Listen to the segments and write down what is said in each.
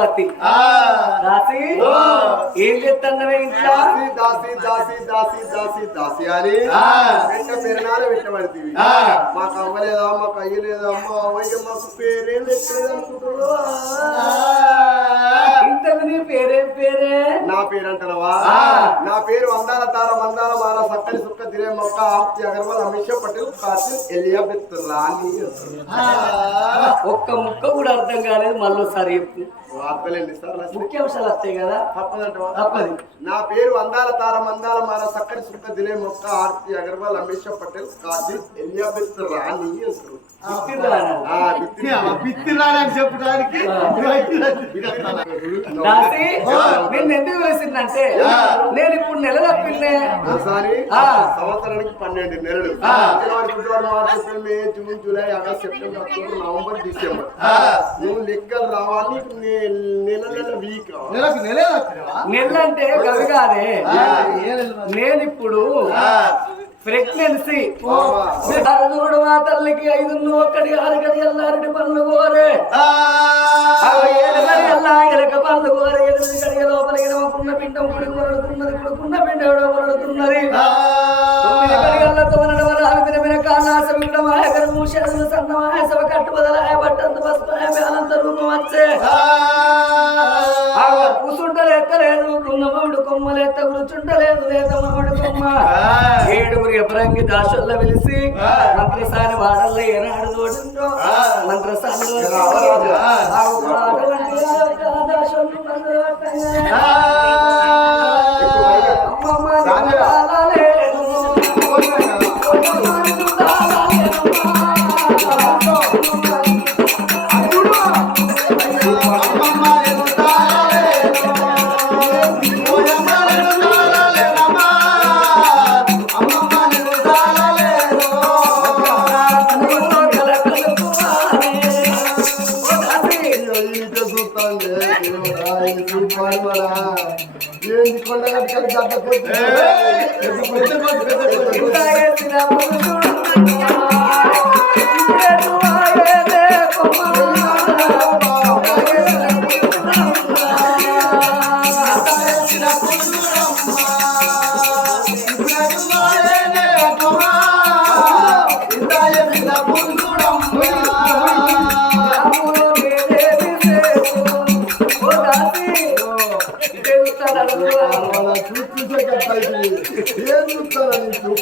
గర్భవతి రాసి ఏం చెప్తాన్నవే ఇంట్లో? దాసి దాసి దాసి దాసి దాసి అని వెంట పెరణాలు పెట్టబడుతుంది మాకు అవ్వలేదా మాకు అయ్యలేదా అమ్మ అవ్వయ్య మాకు పేరేం పెట్టలేదు అనుకుంటున్నా ఇంతకు నీ పేరేం పేరే? నా పేరు అంటావా నా పేరు అందాల తార మందాల మాల సక్కని సుక్క తిరే మొక్క ఆర్తి అగర్వాల్ అమిష పటేల్ ఎలియాబెత్ రాణి ఒక్క ముక్క కూడా అర్థం కాలేదు చెప్పు. వార్తలేండి ముఖ్యాంశాలు వస్తాయి కదా. తప్పది. నా పేరు అందాల తార మందాల మాల సక్కని సుక్క దిలే మొక్క ఆర్తి అగర్వాల్ అమిష పటేల్ రాణి. రాసి నేను ఎందుకు వేసిందంటే నేను ఇప్పుడు నెల ఒకసారి ఆ. సంవత్సరానికి పన్నెండు నెలలు. ఆ. జనవరి ఫిబ్రవరి మార్చి ఏప్రిల్ మే June July August September October November December. నువ్వు లెక్కలు రావాలి నెల నెల వీక్ నెల అంటే కవి కాదే నేను ఇప్పుడు ప్రెగ్నెన్సీ చూడు మా తల్లికి ఐదు ఒక్కటి ఆరు గడి ఎల్లారెడ్డి పనులు కోరే. ఏడు గడి ఎల్లా ఎలక పనులు కోరే. ఎనిమిది గడియ లోపల ఎడవకున్న పిండం కుడి కొరడుతున్నది కుడుకున్న పిండ కొరడుతున్నది తొమ్మిది గడిగల్ల తొమ్మిది వరాలు వినమిన కాలాస విడ మాయకర మూషలు సన్న మాయసవ కట్టు బదలాయ బట్టంత పసుపాయ మేలంత రూపం వచ్చే. ఆగో కూసుంటలు ఎత్తలేదు ఉన్నమవుడు కొమ్మలు ఎత్త కూర్చుంటలేదు లేత మామిడి కొమ్మ ఏడుగురు ఎబ్రంగి దాసుల్లో పిలిచి మంత్రసాని వాడల్లో ఏనాడు చూడంలో మంత్రసానిలో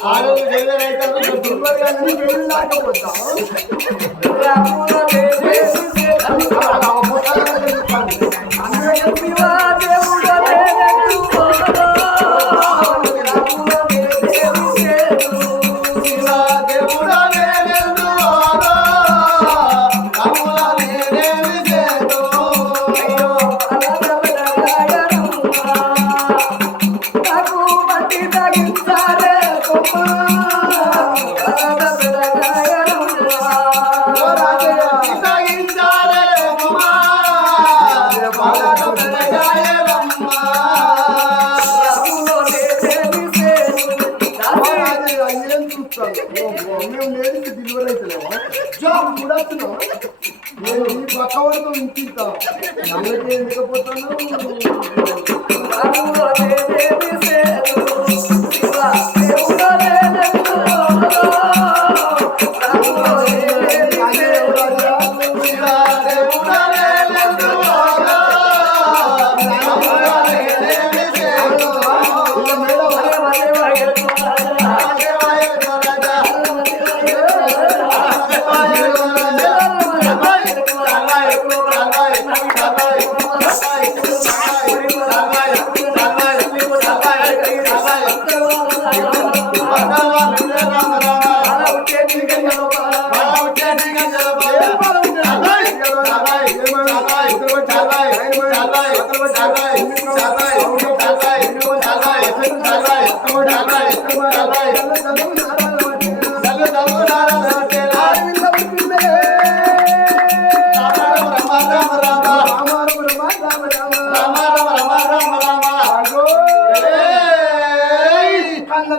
ఆరోగ్య నీకు? దుర్వర్గా నీ వెళ్ళి లేకపోతా? మేము లేడీకి డెలివరీ అవుతున్నావా జాబ్ కూడా వస్తున్నావా? నేను ఈ పక్క ఎందుకు పోతాను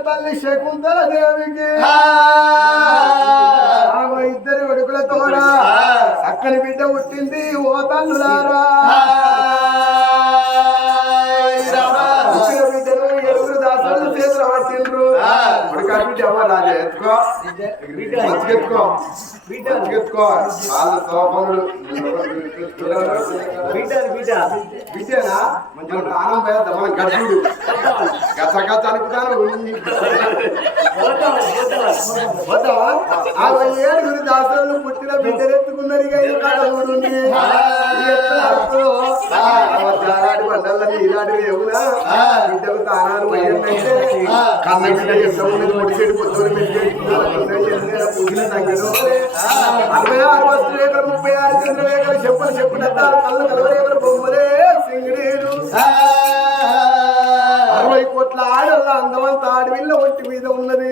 తల్లి శకుంతల దేవికి. ఆమె ఇద్దరు కొడుకులతోడ చక్కని బిడ్డ పుట్టింది ఓ తల్లులారా. బిడ్డ రాజే ఎత్తుకో వాళ్ళ సోపములు బిడ్డేనా ప్రాణం పోయేద్దాం మనం ఏడుగురు పుట్టిన బిడ్డలెత్తుకున్నారు ఇక ఈ కాడ ఊరుంది. ఈ ఎత్తులాడుతూ, ఆ బండలని ఈనాడు లేవునా బిడ్డకు తానాలు పోయిందంటే కన్న బిడ్డ ఎట్లా ఉన్నది పొడిచేడు పొద్దున అరవై ఆరు వస్తులేకలు ముప్పై ఆరు చంద్రలేకలు చెప్పులు చెప్పు డబ్బాలు కళ్ళు కలవరేకలు బొమ్మలే సింగిడీలు. కోట్ల ఆడల్ల అందమంత ఆడవిల్ల ఒంటి మీద ఉన్నది.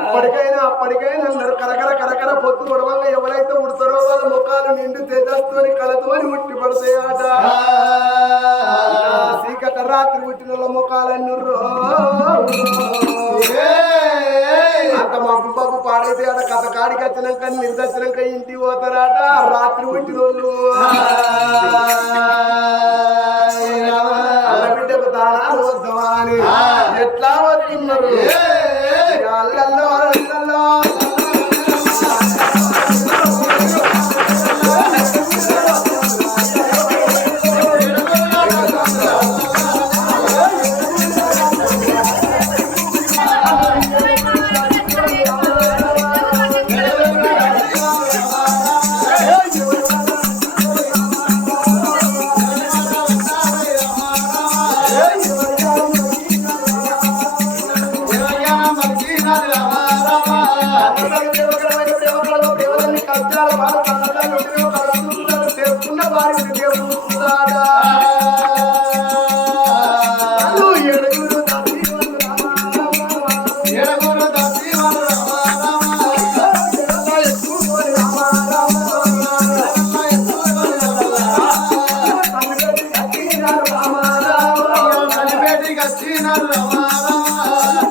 ఇప్పటికైనా అప్పటికైనా అందరు కరకర కరకర పొత్తు గొడవగా ఎవరైతే ఉడతారో వాళ్ళ ముఖాలు నిండు తేజస్తోని కలతోని ఉట్టి పడతాయి ఆట సీకట రాత్రి పుట్టిన వాళ్ళ ముఖాలన్నీ రో. అంత మబ్బు మబ్బు పాడైతే ఆడ కథ కాడికి వచ్చినాక నిర్దర్శనంక ఇంటికి పోతారాట. రాత్రి పుట్టిన వాళ్ళు అల్ల బిడ్డకు దానాలు వద్దామా అని. ఎట్లా వస్తున్నారు? అల్లల్లో అల్లల్లో.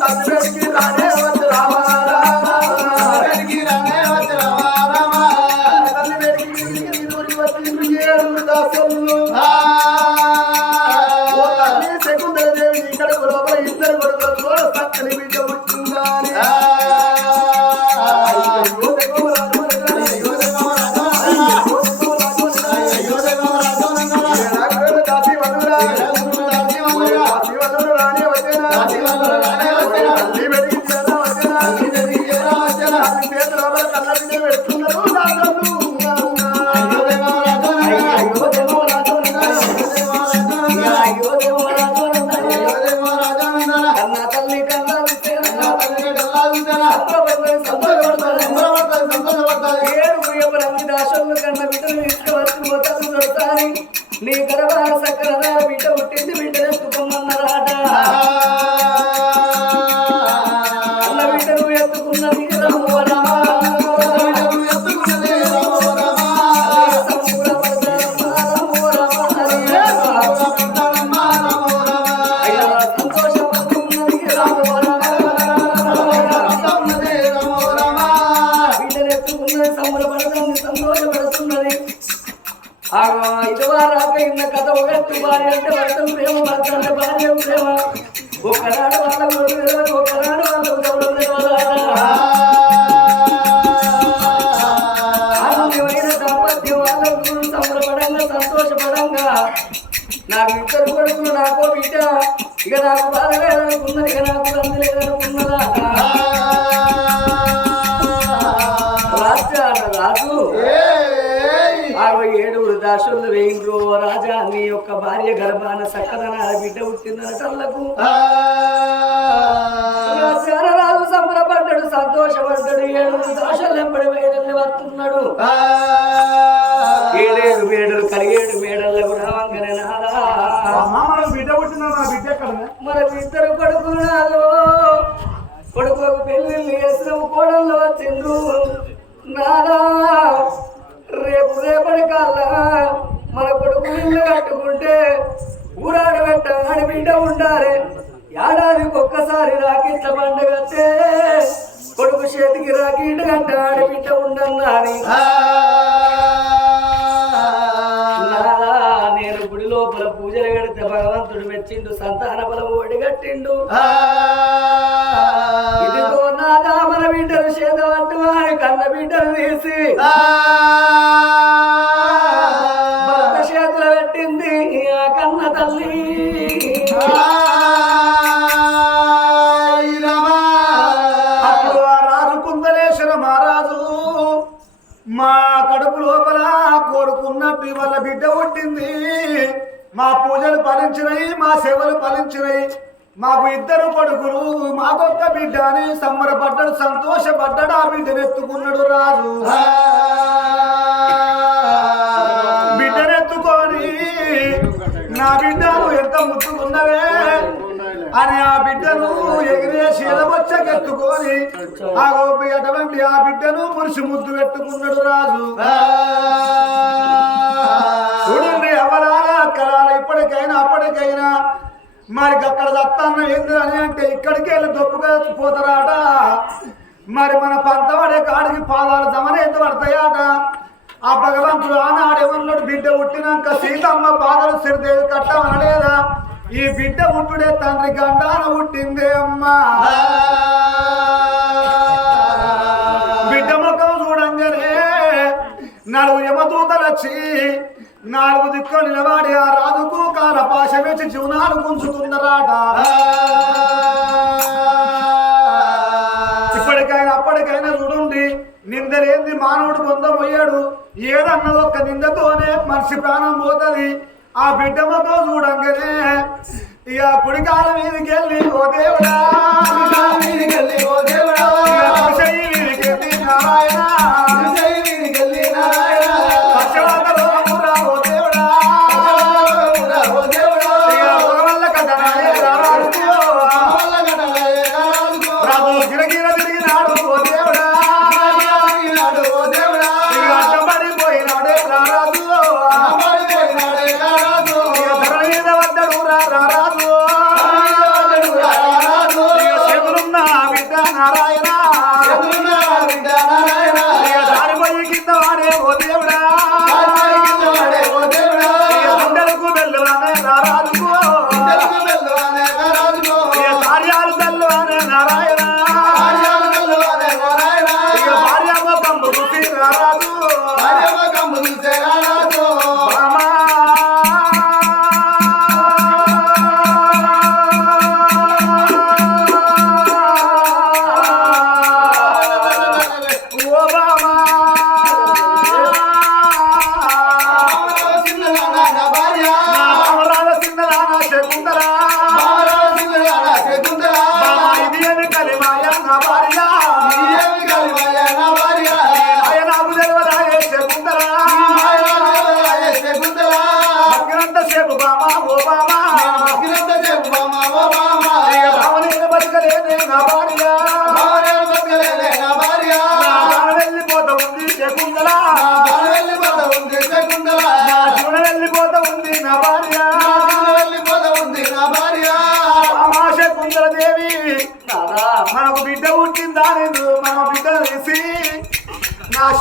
తల్లికి రానే నీ తర్వాత సకల బిడ్డ పుట్టింది బిడ్డ తుపమ్మ ఇక నాకు లేదనుకున్నది ఇక నాకు తండ్రి లేదనుకున్నదా రాజా రాజు. అరవై ఏడుగురు దాసులు వేయిండ్రు రాజా నీ యొక్క భార్య గర్భాన చక్కదన బిడ్డ పుట్టిందన కళ్ళకు రాజు సంబరపడ్డాడు సంతోషపడ్డాడు ఏడుగురు దాసులు ఎంబడి వేడల్ని వస్తున్నాడు ఏడేడు మేడలు కలిగేడు మేడలు రావంగనే నాదా. మనకు బిడ్డ పుట్టిన మన బిడ్డ ఎక్కడ మన ఇద్దరు కొడుకులు నాలో. కొడుకు పెళ్ళి చేసిన కోడళ్ళు వచ్చిండ్రు. నాదా రేపు రేపటి కల్లా మన కొడుకు ఇల్లు కట్టుకుంటే ఊరాడ పెట్ట ఆడబిడ్డ ఉండాలి. ఏడాదికి ఒక్కసారి రాకిట్ల పండుగ కొడుకు చేతికి రాకిట్ గంట ఆడబిడ్డ ఉండన్నాని నేను లోపల పూజలు కడితే భగవంతుడు మెచ్చిండు సంతాన బలం ఒడిగట్టిండు ఇదిగో నాదా మన బిడ్డలు చేదవంటు వారి కన్న బిడ్డలు తీసి. ఫలించినాయి మా సేవలు ఫలించినాయి మాకు ఇద్దరు కొడుకులు మాకొక్క బిడ్డ అని సంబరపడ్డాడు సంతోషపడ్డాడు ఆ బిడ్డను ఎత్తుకున్నాడు రాజు. బిడ్డనెత్తుకొని నా బిడ్డను ఎంత ముద్దుకున్నవే అని ఆ బిడ్డను ఎగిరే శీలమొచ్చకెత్తుకొని ఆ గోపి అటువంటి ఆ బిడ్డను మురిసి ముద్దు పెట్టుకున్నాడు రాజు. చూడండి ఇప్పటికైనా అప్పటికైనా మరి అక్కడ దత్తాన్న ఏంది అని అంటే ఇక్కడికి వెళ్ళి దొప్పుగా పోతారాట మరి మన పంతవాడే కాడికి పాదాలు జమనేంత పడతాయాట. ఆ భగవంతుడు ఆనాడేమన్నాడు బిడ్డ పుట్టినాక సీతమ్మ పాదాలు సిరిదేవి కట్టమనలేదా ఈ బిడ్డ ఉంటుడే తండ్రి గండాన పుట్టిందే అమ్మా. బిడ్డ ముఖం చూడంగానే నలుగు యమదూతలు వచ్చి నాలుగు దిక్కులు నిలబడి ఆ రాజుకు కాల పాశ వేసి జీవనాలు గుంజుతున్నారాట ఇప్పటికైనా అప్పటికైనా చూడండి నిందలేంది మానవుడు పొందబోయాడు. ఏదన్నా ఒక్క నిందతోనే మనిషి ప్రాణం పోతుంది. ఆ బిడ్డ చూడంగానే ఇక కుడికాల మీదకి వెళ్ళి ఓ దేవుడా! మీదకెళ్ళి ఓ దేవుడా!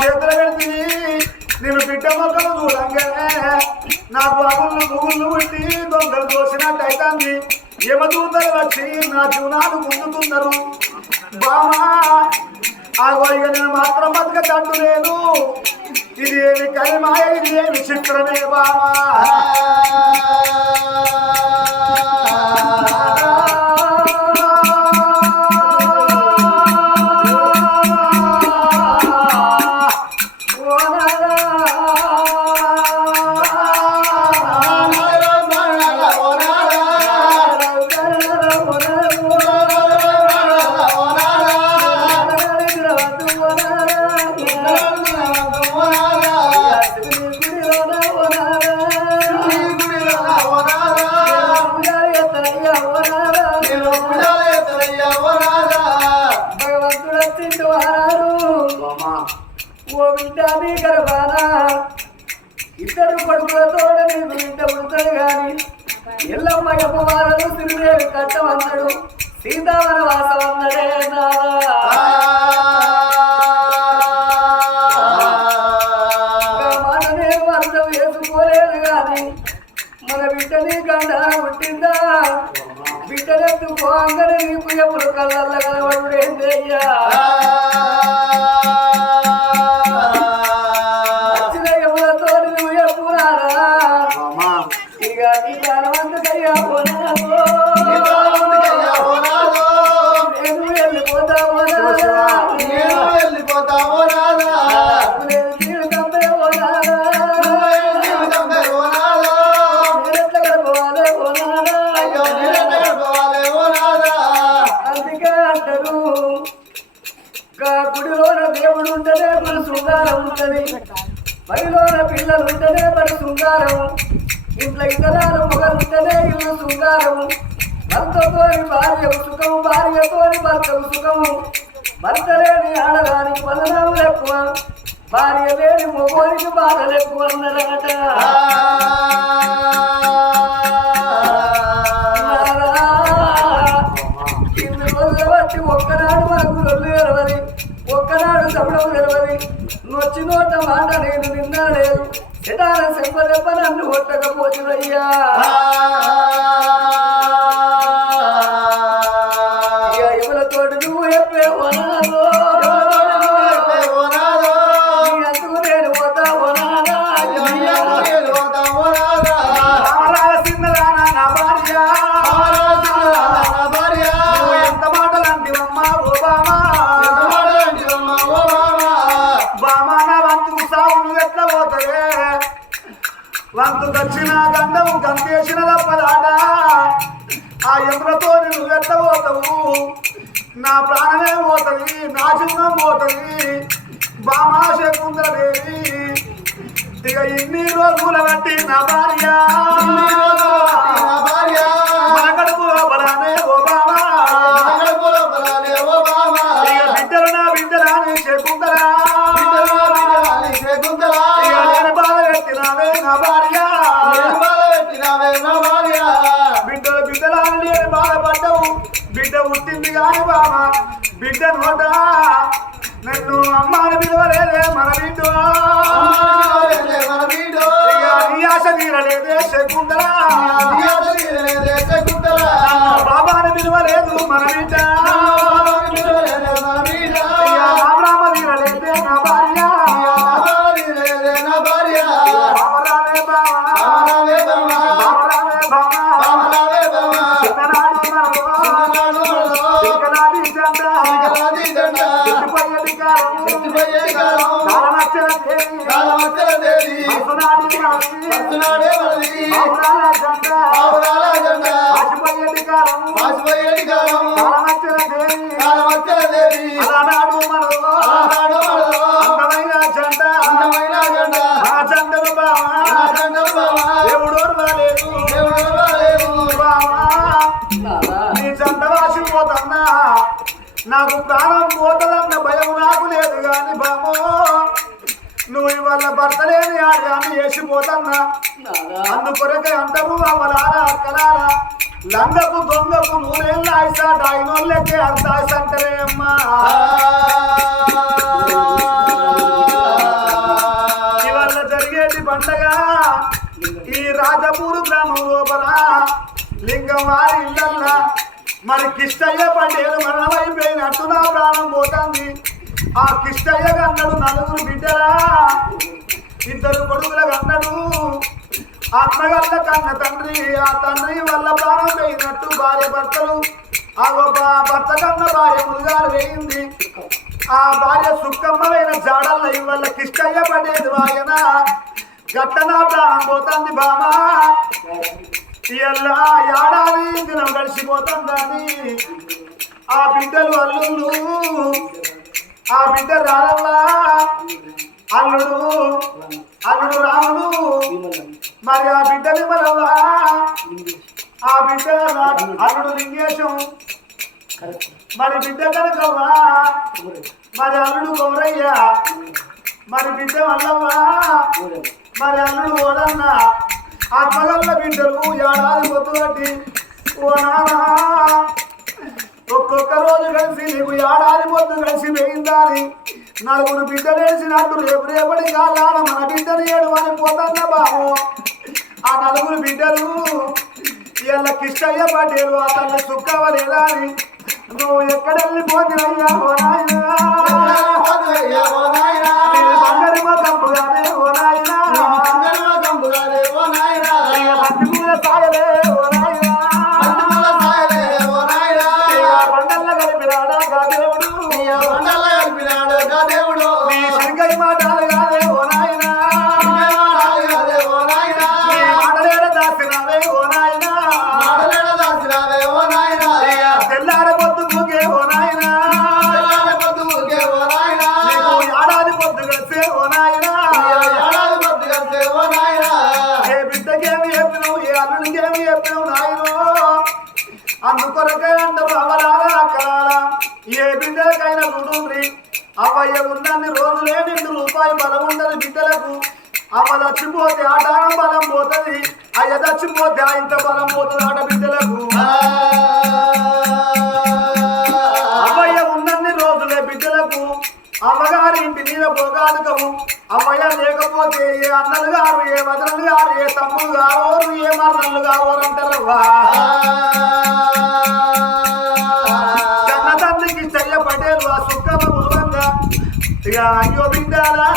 చేతులు పెడితే నేను బిడ్డ మొక్కలు చూడంగానే నా బాబులు గుగుళ్ళు పుట్టి దొంగలు దోసినట్టు అవుతుంది యమదూతలు వచ్చి నా జీవనాలు ముందుతున్నారు బామా ఆ ఇక నేను మాత్రం బతకటట్టు లేదు ఇది ఏమి కలిమాయ ఇది ఏమి చిత్రమే బామా ఎల్లమ్మ యమ్మవారలు శ్రీదేవి కట్టమన్నాడు సీతావన వాసమన్నడే నాదా. మాట నేను అర్థం చేసుకోలేదు గాని మన బిడ్డని కండా పుట్టిందా బిడ్డనెత్తుకో అందరి నీకు ఎప్పుడు కళ్ళల్లో కలవడుడేందయ్యా ఉంటది. బడిలోన పిల్లలు ఉంటేనే మన శృంగారం. ఇంట్లో ఇతరాలు మొగలు ఉంటేనే ఇల్లు శృంగారం. భర్తతోని భార్యకు సుఖము భార్యతోని భర్తకు సుఖము. భర్త లేని ఆడదానికి పదనాములు ఎక్కువ. భార్య లేని మొగోనికి బాధలు ఎక్కువ అన్నారట ఇన్ని రోజులు బట్టి ఒక్కనాడు మనకు రెండు ఇరవై ఒక్కనాడు చెప్పడం తెలవది నొచ్చి నోట మాట నేను నిన్నా లేదు ఎటాన చెప్పదెప్ప నన్ను కొట్టకపోతున్నయ్యా వంతుకు దక్షిణ గంధము గంతేసిన తప్పదాట ఆ ఎములతో నువ్వు ఎట్లా పోతావు నా ప్రాణమే పోతుంది నా చిన్నం పోతుంది బామా శకుంతలదేవి ఇక ఇన్ని రోజుల బట్టి నా భార్య. నోట నన్ను అమ్మాని పిలవలేదే మన బిడ్డ ఇక నీ ఆశ తీరలేదే శకుంతలా? పోతన్నా అందుకొరకే అంటారు అమలారా అక్కలారా? లంగకు దొంగకు నూరేళ్ళ ఆయుస డాయినోళ్ళకే అర్థ ఆయుస అంటారే అమ్మా. ఇవాళ జరిగేది పండగ. ఈ రాజపూరు గ్రామం లోపల లింగం వారి ఇళ్ళల్లా మరి కిష్టయ్య పండేలు మరణమైపోయినట్టు నా ప్రాణం పోతుంది. ఆ కిష్టయ్య అన్నాడు నలుగురు బిడ్డరా ఇద్దరు కొడుకులకు అన్నడు ఆత్మగల్ల కన్న తండ్రి ఆ తండ్రి వల్ల ప్రాణం పోయినట్టు భార్య భర్తలు. ఆ భర్త కన్న భార్య మురుగాలు వేయింది. ఆ భార్య సుక్కమ్మమైన జాడల్ల ఇవల్ల కిష్టయ్య పడేది వాయన. గట్టనా ప్రాణం పోతుంది బామా. ఇలా ఏడాది దినం గడిచిపోతుందని ఆ బిడ్డలు అల్లుళ్ళు. ఆ బిడ్డ రాలవ్వా అల్లుడు అల్లుడు రాముడు మరి ఆ బిడ్డ విమలవ్వా ఆ బిడ్డ అల్లుడు లింగేశం. మరి బిడ్డ కనకవ్వా? మరి అల్లుడు గౌరయ్య. మరి బిడ్డ వల్లవ్వా? మరి అల్లుడు ఓడన్న. ఆ పగల్ల బిడ్డలు ఏడాది పొద్దుగట్టి ఓ నానా ఒక్కొక్క రోజు కలిసి నీకు ఏడాది పొద్దు కలిసి వేయిందాని. నలుగురు బిడ్డలు వేసినట్టు రేపు రేపటి కాలాన మన బిడ్డలు ఏడు అని పోతన్న బాబు. ఆ నలుగురు బిడ్డలు ఇవాళ కిష్టయ్య పటేలు సుక్కవలేదా అని. నువ్వు ఎక్కడ వెళ్ళిపోతున్నాయ్యా ఓ నాయనా? కాదే ఓ నాయనా? సాయలే ఓ నాయనా చచ్చిపోతే ఆ ఆటాన బలం పోతుంది. అయ్య చచ్చిపోతే ఆ ఇంత బలం పోతుంది ఆట బిడ్డలకు. అవ్వయ్య ఉన్నన్ని రోజులే బిడ్డలకు. అమ్మగారి ఇంటి మీద పోగాదుకము అమ్మయ్య లేకపోతే ఏ అన్నలు గారు ఏ వదనలు గారు ఏ తమ్ముడు కావోరు ఏ మరణలు కావోరు అంటారవ్వా కన్న తండ్రికి చెయ్య పటేలు ఆ సుఖమ గురువంగా ఇక అయ్యో అయ్యో బిడ్డారా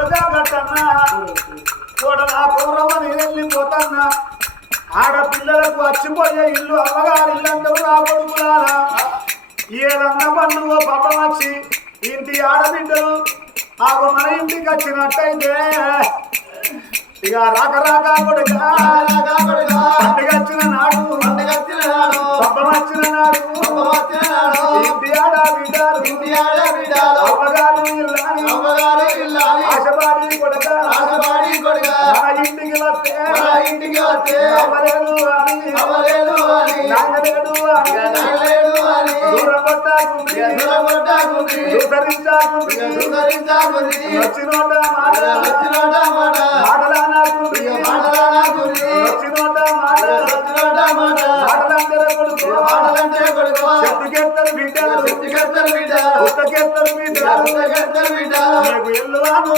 గట్టన్న కోడల వెళ్ళిపోతన్నా. ఆడపిల్లలకు వచ్చిపోయే ఇల్లు అమ్మగారి ఇల్లందరూ నా కొడుకులారా. ఏదన్నా పండుగ పాపం వచ్చి ఇంటి ఆడబిడ్డలు ఆకు మన ఇంటికి వచ్చినట్టయితే. ఇక రాక రాక కొడుక పండుగ వచ్చిన నాడు పబ్బం వచ్చిన నాడు ఇంటి ఆడబిడ్డలు అమ్మగారు ఇల్లాని ఆశపాడి కొడుక మన ఇంటికి వస్తే అవ్వలేదు అని. నాగలేడు అని. దూరం కొట్టాకుంది దూసరించాకుంది వచ్చినోట మాట. మాటలానాకుంది వచ్చినోట మాట. మాటలందరూ కొడుకు. చెట్టుకెత్తరు బిడ్డలు. పుట్టకెత్తరు బిడ్డలు. నీకు ఎల్లువాను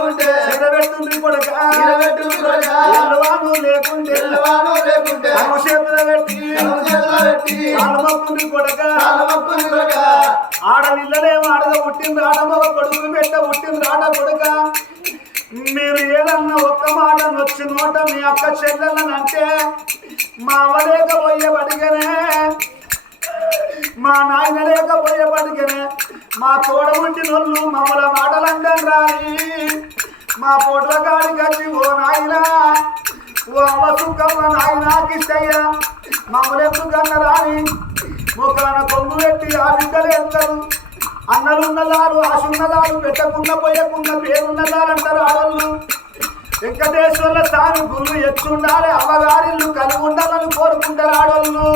ఉంటే. సిరబెట్టుంది కొడుక. ఎల్లువాను లేకుంటే. అమ్మ చేతులు పెట్టి. ఆడమొక్కుంది కొడుక. ఆడవిల్లలే ఆడగా పుట్టింది. ఆడమొక కొడుకులు పెట్ట పుట్టింది. ఆడ కొడుక. మీరు ఏదన్నా ఒక్క మాట నొచ్చి నోట మీ అక్క చెల్లెలని అంటే మా అవలేకపోయే బడిగనే మా నాయన లేకపోయే బడిగనే మా తోడ ఉంటి నొల్లు మమ్మల మాటలంటాం రాని మా పొట్ల కాడికి వచ్చి ఓ నాయనా ఓ అవ్వ సుక్కమ్మ నాయనా కిష్టయ్య. మామూలు కన్న రాని ముఖాన కొంగు పెట్టి ఆ బిడ్డలు వెళ్తారు అన్నలున్నదారు ఆశున్నదారు పెట్టకున్న పోయకున్న పేరున్నదారంటారు ఆడళ్ళు. వెంకటేశ్వర్ల స్వామి గుళ్ళు ఎచ్చుండాలి అమ్మగారిల్లు కలిగి ఉండాలని కోరుకుంటారు ఆడోళ్ళు.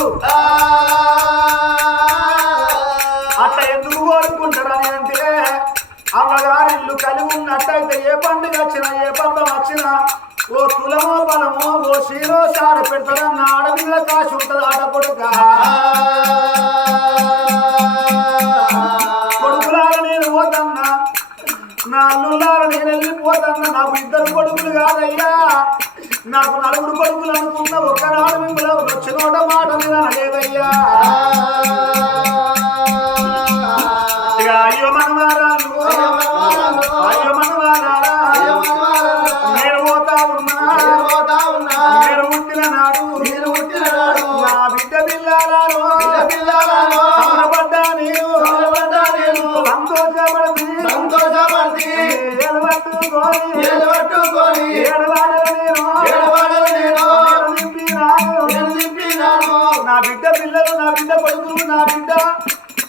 మిమ్మల్ని అనుకున్న ఒక్కనాడు మిమ్మల్ని వచ్చినోట మాట మీద లేదయ్యా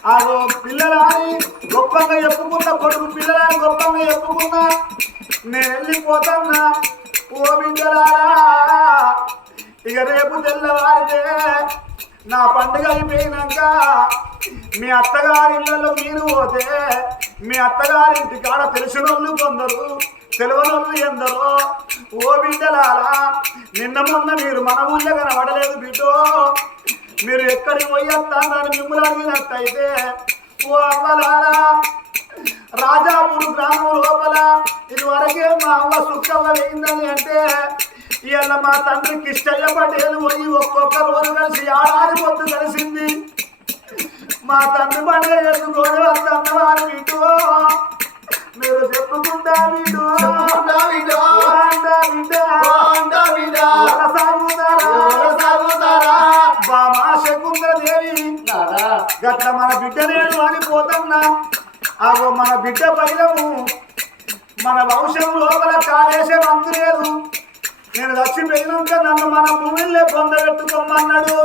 ఆగో పిల్లలని గొప్పగా చెప్పుకున్న కొడుకు పిల్లలని గొప్పగా చెప్పుకున్నా నేను వెళ్ళిపోతున్నా ఓ బిడ్డలారా ఇక రేపు తెల్లవారితే నా పండుగ అయిపోయినాక మీ అత్తగారి ఇళ్ళలో మీరు పోతే మీ అత్తగారింటి కాడ తెలిసిన వాళ్ళు కొందరు తెలియనోళ్ళు ఎందరో ఓ బిడ్డలారా నిన్న మొన్న మీరు మన ఊళ్ళో కనబడలేదు బిడ్డో. మీరు ఎక్కడికి పోయేస్తానని మిమ్మల్ని అడిగినట్టయితే ఓ అవ్వలారా రాజాపూర్ గ్రామం లోపల ఇదివరకే మా అవ్వ సుక్కవ్వ వేయిందని అంటే ఇవాళ మా తండ్రి కిష్టయ్య పటేలు పోయి ఒక్కొక్క రోజు కలిసి ఏడాది పొద్దు కలిసింది. మా తండ్రి పండుగ చేసుకొని వస్తాను వారు వీటు మన బిడ్డ నేను అని పోతున్నా అగో మన బిడ్డ పైలము మన వంశం లోపల కాళేశం అందులేదు నేను చచ్చిపోయినాక నన్ను మన భూమిలో పొందబెట్టుకోమన్నాడు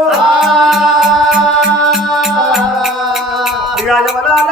ఇక ఎవరాల